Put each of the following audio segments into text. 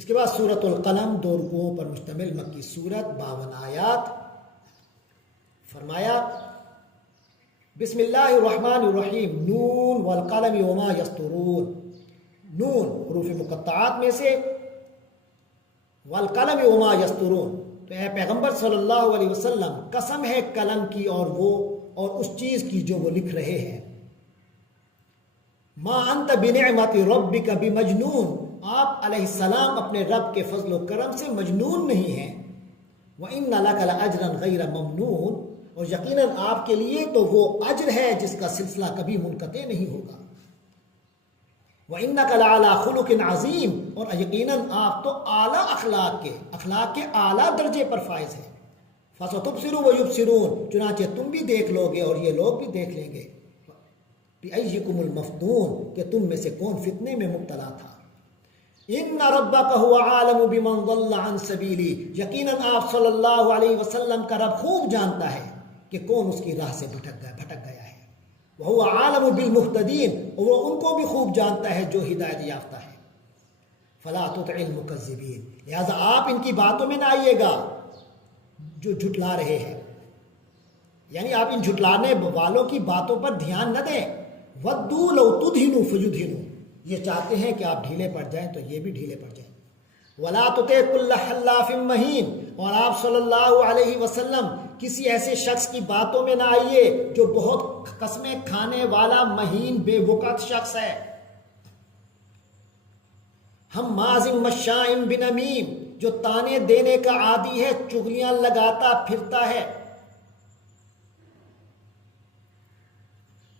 اس کے بعد سورۃ القلم 2 رکوعوں پر مشتمل مکی سورت 52 آیات. فرمایا بسم اللہ الرحمن الرحیم نون والقلم وما یسطرون. نون حروف مقطعات میں سے، والقلم وما یسطرون. تو اے پیغمبر صلی اللہ علیہ وسلم قسم ہے قلم کی اور اس چیز کی جو وہ لکھ رہے ہیں. ما انت بنعمت ربک بمجنون. آپ علیہ السلام اپنے رب کے فضل و کرم سے مجنون نہیں ہیں. وَإِنَّ لَكَ لَأَجْرًا غَيْرَ مَمْنُونٍ. اور یقیناً آپ کے لیے تو وہ اجر ہے جس کا سلسلہ کبھی منقطع نہیں ہوگا. وَإِنَّكَ لَعَلَىٰ خُلُقٍ عَظِيمٍ. اور یقیناً آپ تو اعلیٰ اخلاق کے اعلیٰ درجے پر فائز ہیں. فَسَتُبْصِرُ وَيُبْصِرُونَ. چنانچہ تم بھی دیکھ لو گے اور یہ لوگ بھی دیکھ لیں گے. بِأَيِّكُمُ الْمَفْتُونُ. کہ تم میں سے کون فتنے میں مبتلا تھا. ان ربک هو عالم بمن ضل عن سبیلی. یقیناً آپ صلی اللہ علیہ وسلم کا رب خوب جانتا ہے کہ کون اس کی راہ سے بھٹک گیا ہے. وہو عالم بالمہتدین. اور وہ ان کو بھی خوب جانتا ہے جو ہدایت یافتہ ہے. فلا تطع المکذبین. لہذا آپ ان کی باتوں میں نہ آئیے گا جو جھٹلا رہے ہیں، یعنی آپ ان جھٹلانے والوں کی باتوں پر دھیان نہ دیں. ودوا لو تدہنوا فیدہنوا. یہ چاہتے ہیں کہ آپ ڈھیلے پڑ جائیں تو یہ بھی ڈھیلے پڑ جائیں. ولا تطع کل حلاف مہین. اور آپ صلی اللہ علیہ وسلم کسی ایسے شخص کی باتوں میں نہ آئیے جو بہت قسمیں کھانے والا مہین بے وقت شخص ہے. حماز مشاء بنمیم. جو تانے دینے کا عادی ہے، چغلیاں لگاتا پھرتا ہے.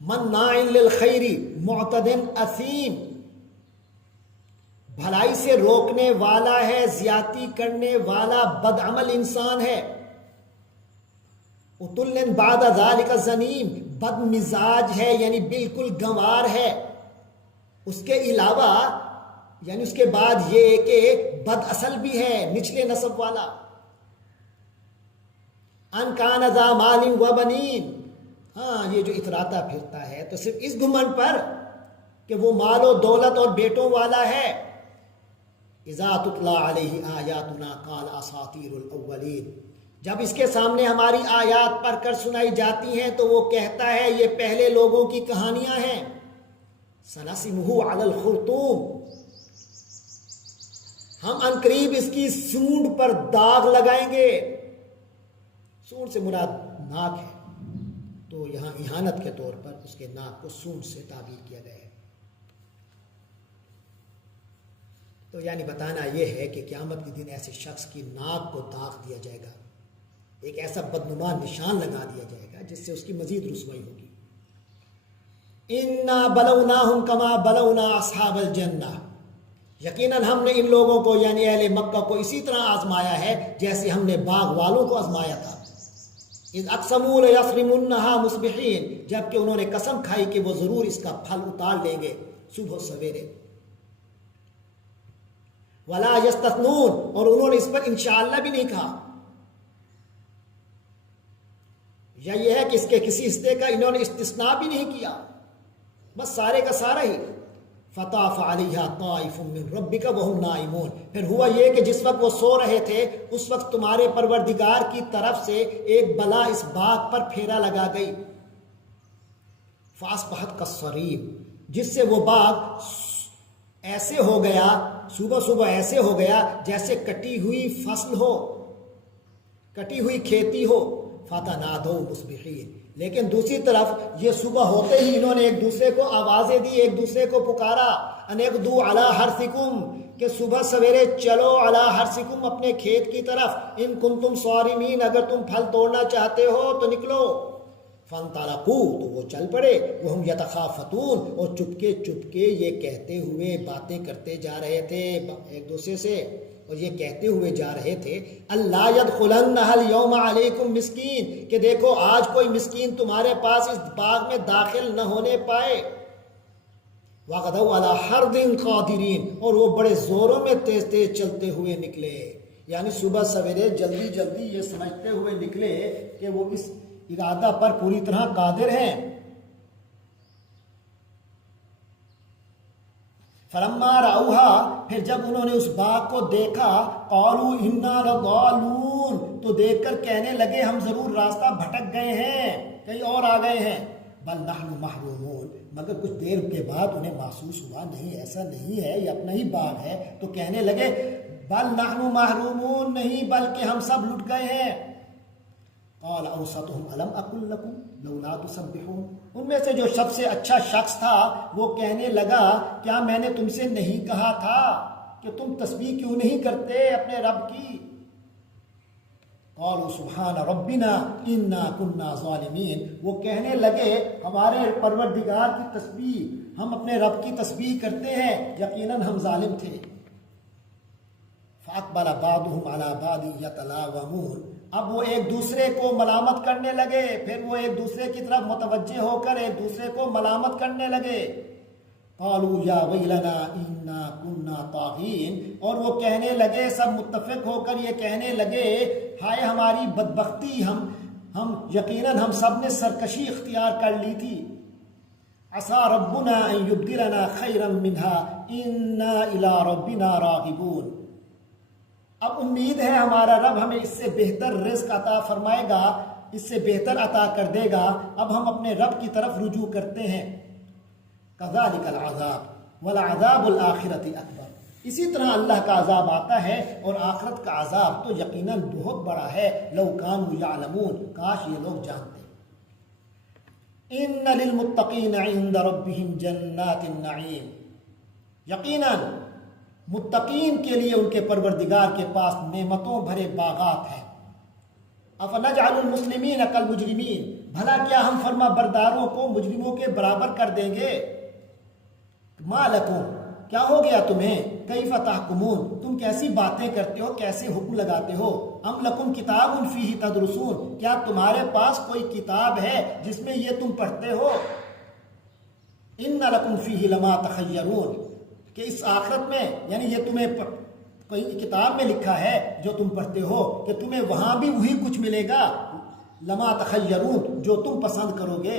مناع للخیر معتد اثیم. بھلائی سے روکنے والا ہے، زیادتی کرنے والا بدعمل انسان ہے. عتل بعد ذلک زنیم. بد مزاج ہے یعنی بالکل گنوار ہے. اس کے علاوہ یعنی اس کے بعد یہ کہ بد اصل بھی ہے، نچلے نسب والا. ان کان ذا مال و بنین. ہاں، یہ جو اتراتا پھرتا ہے تو صرف اس گھمنڈ پر کہ وہ مال و دولت اور بیٹوں والا ہے. اذا تتلی علیہ آیاتنا قال اساطیر الاولین. جب اس کے سامنے ہماری آیات پڑھ کر سنائی جاتی ہیں تو وہ کہتا ہے یہ پہلے لوگوں کی کہانیاں ہیں. سنسمہ علی الخرطوم. ہم عنقریب اس کی سونڈ پر داغ لگائیں گے. سونڈ سے مراد ناک ہے، تو یہاں اہانت کے طور پر اس کے ناک کو سونڈ سے تعبیر کیا گیا ہے. تو یعنی بتانا یہ ہے کہ قیامت کے دن ایسے شخص کی ناک کو داغ دیا جائے گا، ایک ایسا بدنما نشان لگا دیا جائے گا جس سے اس کی مزید رسوائی ہوگی. انا بلوناہم کما بلونا اصحاب الجنہ. یقیناً ہم نے ان لوگوں کو یعنی اہل مکہ کو اسی طرح آزمایا ہے جیسے ہم نے باغ والوں کو آزمایا تھا. اذ اقسموا لیصرمنها مصبحین. جبکہ انہوں نے قسم کھائی کہ وہ ضرور اس کا پھل اتار لیں گے صبح سویرے. ولا یستثنون. اور انہوں نے اس پر انشاءاللہ بھی نہیں کہا. یا یہ ہے کہ اس کے کسی حصے کا انہوں نے استثناء بھی نہیں کیا، بس سارے کا سارا ہی. فطاف علیہا طائف من ربک وہم نائمون. پھر ہوا یہ کہ جس وقت وہ سو رہے تھے اس وقت تمہارے پروردگار کی طرف سے ایک بلا اس باغ پر پھیرا لگا گئی. فاصبحت کالصریم. جس سے وہ باغ ایسے ہو گیا، صبح صبح ایسے ہو گیا جیسے کٹی ہوئی فصل ہو، کٹی ہوئی کھیتی ہو. فتنادوا مصبحین. لیکن دوسری طرف یہ صبح ہوتے ہی انہوں نے ایک دوسرے کو آوازیں دی، ایک دوسرے کو پکارا. ان اغدوا علی حرثکم. کہ صبح سویرے چلو علی حرثکم اپنے کھیت کی طرف. ان کنتم صارمین. اگر تم پھل توڑنا چاہتے ہو تو نکلو. فانطلقوا. تو وہ چل پڑے. وہم یتخافتون. اور چپکے چپکے یہ کہتے ہوئے باتیں کرتے جا رہے تھے ایک دوسرے سے، اور یہ کہتے ہوئے جا رہے تھے اللہ یدخلنها اليوم علیکم مسکین. کہ دیکھو آج کوئی مسکین تمہارے پاس اس باغ میں داخل نہ ہونے پائے. وغدوا علی حرد قادرین. اور وہ بڑے زوروں میں تیز تیز چلتے ہوئے نکلے، یعنی صبح سویرے جلدی جلدی یہ سمجھتے ہوئے نکلے کہ وہ اس ارادہ پر پوری طرح قادر ہیں. فلما رأوہا، پھر جب انہوں نے اس باغ کو دیکھا، قالوا انا لضالون، تو دیکھ کر کہنے لگے ہم ضرور راستہ بھٹک گئے ہیں، کہیں اور آ گئے ہیں۔ بل نحن محرومون، مگر کچھ دیر کے بعد انہیں محسوس ہوا نہیں ایسا نہیں ہے، یہ اپنا ہی باغ ہے، تو کہنے لگے بل نحن محرومون، نہیں بلکہ ہم سب لٹ گئے ہیں۔ قال اوسطهم الم اقل لكم لولا تسبحون، ان میں سے جو سب سے اچھا شخص تھا وہ کہنے لگا کیا میں نے تم سے نہیں کہا تھا کہ تم تسبیح کیوں نہیں کرتے اپنے رب کی؟ قالوا سبحان ربنا انا كنا ظالمین، وہ کہنے لگے ہمارے پروردگار کی تسبیح، ہم اپنے رب کی تسبیح کرتے ہیں، یقیناً ہم ظالم تھے۔ فاقبل بعضهم على بعض يتلاومون، اب وہ ایک دوسرے کو ملامت کرنے لگے، پھر وہ ایک دوسرے کی طرف متوجہ ہو کر ایک دوسرے کو ملامت کرنے لگے۔ قالوا یا ویلنا انا کنا طاغین، اور وہ کہنے لگے سب متفق ہو کر یہ کہنے لگے ہائے ہماری بدبختی، ہم یقیناً ہم سب نے سرکشی اختیار کر لی تھی۔ عسى ربنا ان يبدلنا خيرا منها انا الى ربنا راغبون، اب امید ہے ہمارا رب ہمیں اس سے بہتر رزق عطا فرمائے گا، اس سے بہتر عطا کر دے گا، اب ہم اپنے رب کی طرف رجوع کرتے ہیں۔ كذلك العذاب ولعذاب الآخرة اکبر، اسی طرح اللہ کا عذاب آتا ہے اور آخرت کا عذاب تو یقیناً بہت بڑا ہے۔ لو كانوا يعلمون، کاش یہ لوگ جانتے۔ ان للمتقین عند ربهم جنات النعیم، یقیناً متقین کے لیے ان کے پروردگار کے پاس نعمتوں بھرے باغات ہیں۔ افنجعل المسلمین کالمجرمین، بھلا کیا ہم فرما برداروں کو مجرموں کے برابر کر دیں گے؟ ما لکم، کیا ہو گیا تمہیں؟ کیف تحکمون، تم کیسی باتیں کرتے ہو، کیسے حکم لگاتے ہو؟ ام لکم کتاب فیہ تدرسون، کیا تمہارے پاس کوئی کتاب ہے جس میں یہ تم پڑھتے ہو؟ ان لکم فیہ لما تخیرون، کہ اس آخرت میں یعنی یہ تمہیں کوئی کتاب میں لکھا ہے جو تم پڑھتے ہو کہ تمہیں وہاں بھی وہی کچھ ملے گا، لما تخیرون، جو تم پسند کرو گے،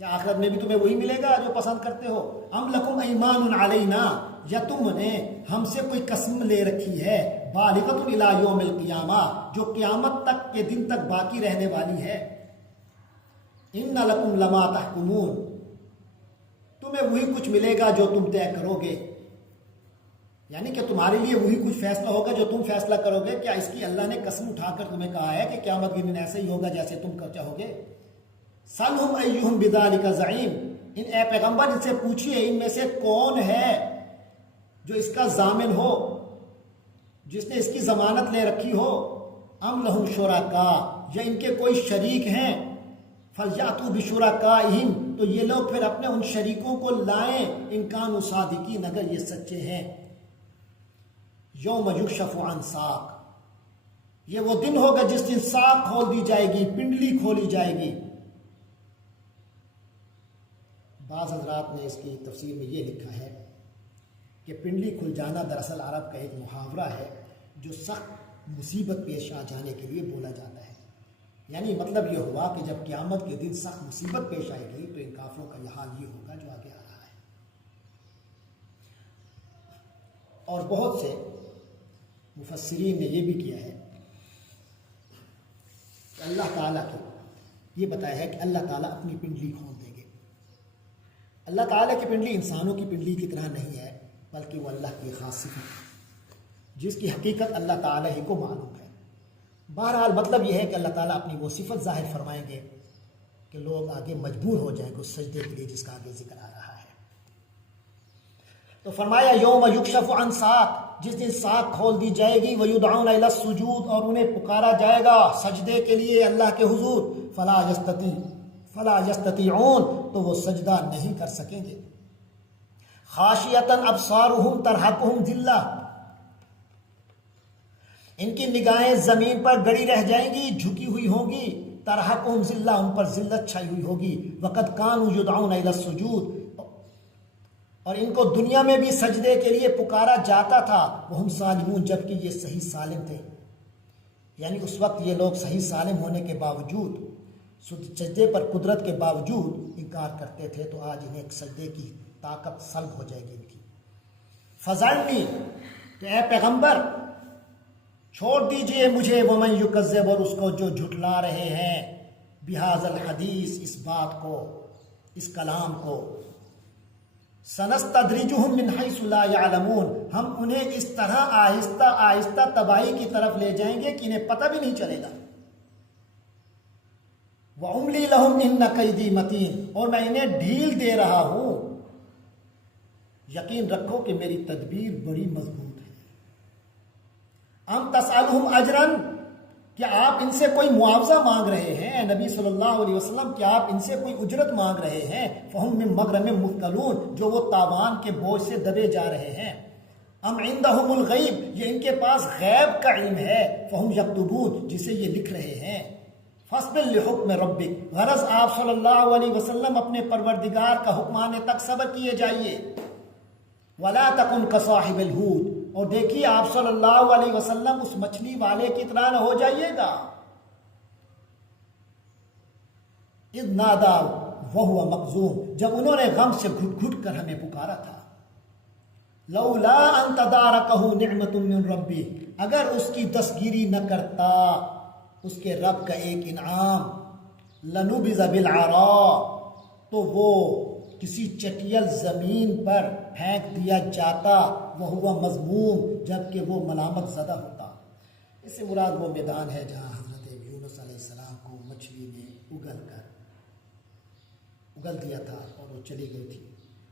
کیا آخرت میں بھی تمہیں وہی ملے گا جو پسند کرتے ہو؟ ام لکم ایمان علینا، یا تم نے ہم سے کوئی قسم لے رکھی ہے، بالغۃ الی یوم القیامہ، جو قیامت تک کے دن تک باقی رہنے والی ہے۔ ان لکم لما تحکمون، تمہیں وہی کچھ ملے گا جو تم طے کرو گے، یعنی کہ تمہارے لیے وہی کچھ فیصلہ ہوگا جو تم فیصلہ کرو گے۔ کیا اس کی اللہ نے قسم اٹھا کر تمہیں کہا ہے کہ قیامت کے دن ایسے ہی ہوگا جیسے تم چاہو گے؟ سلہم ایہم بذالک زعیم، ان اے پیغمبر ان سے پوچھئے ان میں سے کون ہے جو اس کا ضامن ہو، جس نے اس کی ضمانت لے رکھی ہو؟ ام لہم شرکاء، یا ان کے کوئی شریک ہیں؟ فلیاتوا بشرکائہم، تو یہ لوگ پھر اپنے ان شریکوں کو لائیں، ان کانوا صادقین، اگر یہ سچے ہیں۔ یوم یکشف عن ساق، یہ وہ دن ہوگا جس دن ساق کھول دی جائے گی، پنڈلی کھولی جائے گی۔ بعض حضرات نے اس کی تفسیر میں یہ لکھا ہے کہ پنڈلی کھل جانا دراصل عرب کا ایک محاورہ ہے جو سخت مصیبت پیش آ جانے کے لیے بولا جاتا ہے، یعنی مطلب یہ ہوا کہ جب قیامت کے دن سخت مصیبت پیش آئے گی تو ان کافروں کا یہ حال یہ ہوگا جو آگے آ رہا ہے۔ اور بہت سے مفسرین نے یہ بھی کیا ہے کہ اللہ تعالیٰ کو یہ بتایا ہے کہ اللہ تعالیٰ اپنی پنڈلی کھول دیں گے۔ اللہ تعالیٰ کی پنڈلی انسانوں کی پنڈلی کی طرح نہیں ہے، بلکہ وہ اللہ کی خاص صفت ہے جس کی حقیقت اللہ تعالیٰ ہی کو معلوم ہے۔ بہرحال مطلب یہ ہے کہ اللہ تعالیٰ اپنی وہ صفت ظاہر فرمائیں گے کہ لوگ آگے مجبور ہو جائیں گے اس سجدے کے لیے جس کا آگے ذکر آ رہا ہے۔ تو فرمایا یوم یکشف عن ساق، جس دن ساق کھول دی جائے گی، ویدعون الی السجود، اور انہیں پکارا جائے گا سجدے کے لیے اللہ کے حضور، فلا یستطیعون، تو وہ سجدہ نہیں کر سکیں گے۔ خاشعۃ ابصارہم ترہقہم ذلہ، ان کی نگاہیں زمین پر گڑی رہ جائیں گی، جھکی ہوئی ہوں گی۔ ترہقہم ذلہ، ان پر ذلت چھائی ہوئی ہوگی۔ وقد کانوا یدعون الی السجود، اور ان کو دنیا میں بھی سجدے کے لیے پکارا جاتا تھا، وہم سالمون، جبکہ یہ صحیح سالم تھے، یعنی اس وقت یہ لوگ صحیح سالم ہونے کے باوجود، سجدے پر قدرت کے باوجود انکار کرتے تھے، تو آج انہیں سجدے کی طاقت سلب ہو جائے گی ان کی۔ فذرنی، تو اے پیغمبر چھوڑ دیجئے مجھے، ومن یکذب، اور اس کو جو جھٹلا رہے ہیں، بہذا الحدیث، اس بات کو، اس کلام کو، سنستدرجہم من حیث لا یعلمون، ہم انہیں اس طرح آہستہ آہستہ تباہی کی طرف لے جائیں گے کہ انہیں پتہ بھی نہیں چلے گا۔ وَأُمْلِي لَهُمْ إِنَّ كَيْدِي مَتِينٌ، اور میں انہیں ڈھیل دے رہا ہوں، یقین رکھو کہ میری تدبیر بڑی مضبوط ہے۔ ام تسألہم اجرا، کیا آپ ان سے کوئی معاوضہ مانگ رہے ہیں نبی صلی اللہ علیہ وسلم، کیا آپ ان سے کوئی اجرت مانگ رہے ہیں؟ فہم من مغرم مثقلون، جو وہ تاوان کے بوجھ سے دبے جا رہے ہیں۔ ام عندہم الغیب، یہ ان کے پاس غیب کا علم ہے، فہم یکتبون، جسے یہ لکھ رہے ہیں۔ فاصبر لحکم ربک، غرض آپ صلی اللہ علیہ وسلم اپنے پروردگار کا حکم آنے تک صبر کیے جائیے۔ ولا تکن کصاحب الحوت، اور دیکھیے آپ صلی اللہ علیہ وسلم اس مچھلی والے کی طرح نہ ہو جائیے گا۔ اذ نادا وہو مکظوم، جب انہوں نے غم سے گھٹ گھٹ کر ہمیں پکارا تھا۔ لولا ان تدارکہ نعمت من ربی، اگر اس کی دستگیری نہ کرتا اس کے رب کا ایک انعام، لنبذ بالعراء، تو وہ کسی چٹیل زمین پر پھینک دیا جاتا، وہ مذموم، جبکہ وہ ملامت زدہ ہوتا۔ اس سے مراد وہ میدان ہے جہاں حضرت یونس علیہ السلام کو مچھلی نے اگل دیا تھا اور وہ چلی گئی تھی۔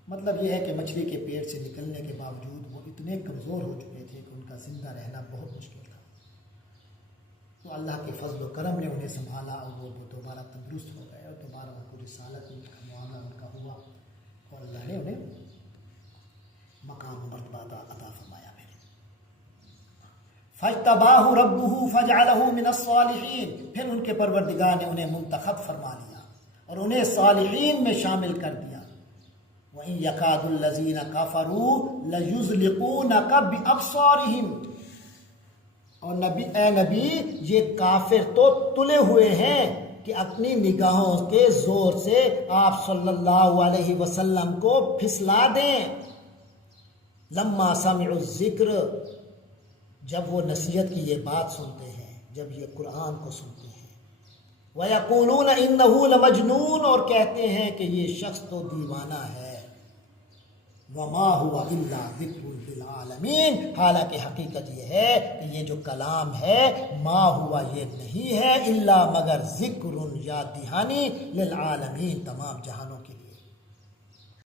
مطلب یہ ہے کہ مچھلی کے پیٹ سے نکلنے کے باوجود وہ اتنے کمزور ہو چکے تھے کہ ان کا زندہ رہنا بہت مشکل تھا۔ تو اللہ کے فضل و کرم نے انہیں سنبھالا اور وہ دوبارہ تندرست ہو گئے اور دوبارہ ان کو رسالت کا معاملہ ان کا ہوا اور اللہ نے انہیں مقام و مرتبہ عطا فرمایا۔ فاجتباہ ربہ فجعلہ من الصالحین، پھر ان کے پروردگار نے انہیں منتخب فرما لیا اور انہیں صالحین میں شامل کر دیا۔ وَإِن يَكَادُ الَّذِينَ كَفَرُوا لَيُزْلِقُونَكَ بِأَبْصَارِهِمْ، اور اے نبی یہ کافر تو تلے ہوئے ہیں کہ اپنی نگاہوں کے زور سے آپ صلی اللہ علیہ وسلم کو پھسلا دیں۔ لما سمعوا الذکر، جب وہ نصیحت کی یہ بات سنتے ہیں، جب یہ قرآن کو سنتے ہیں۔ وَيَقُولُونَ إِنَّهُ لَمَجْنُونَ، اور کہتے ہیں کہ یہ شخص تو دیوانہ ہے۔ وَمَا هُوَ إِلَّا ذِكْرٌ لِّلْعَالَمِينَ، حالانکہ حقیقت یہ ہے کہ یہ جو کلام ہے، ما ہوا یہ نہیں ہے، الا مگر ذکر، یاد دہانی، للعالمین، تمام جہانوں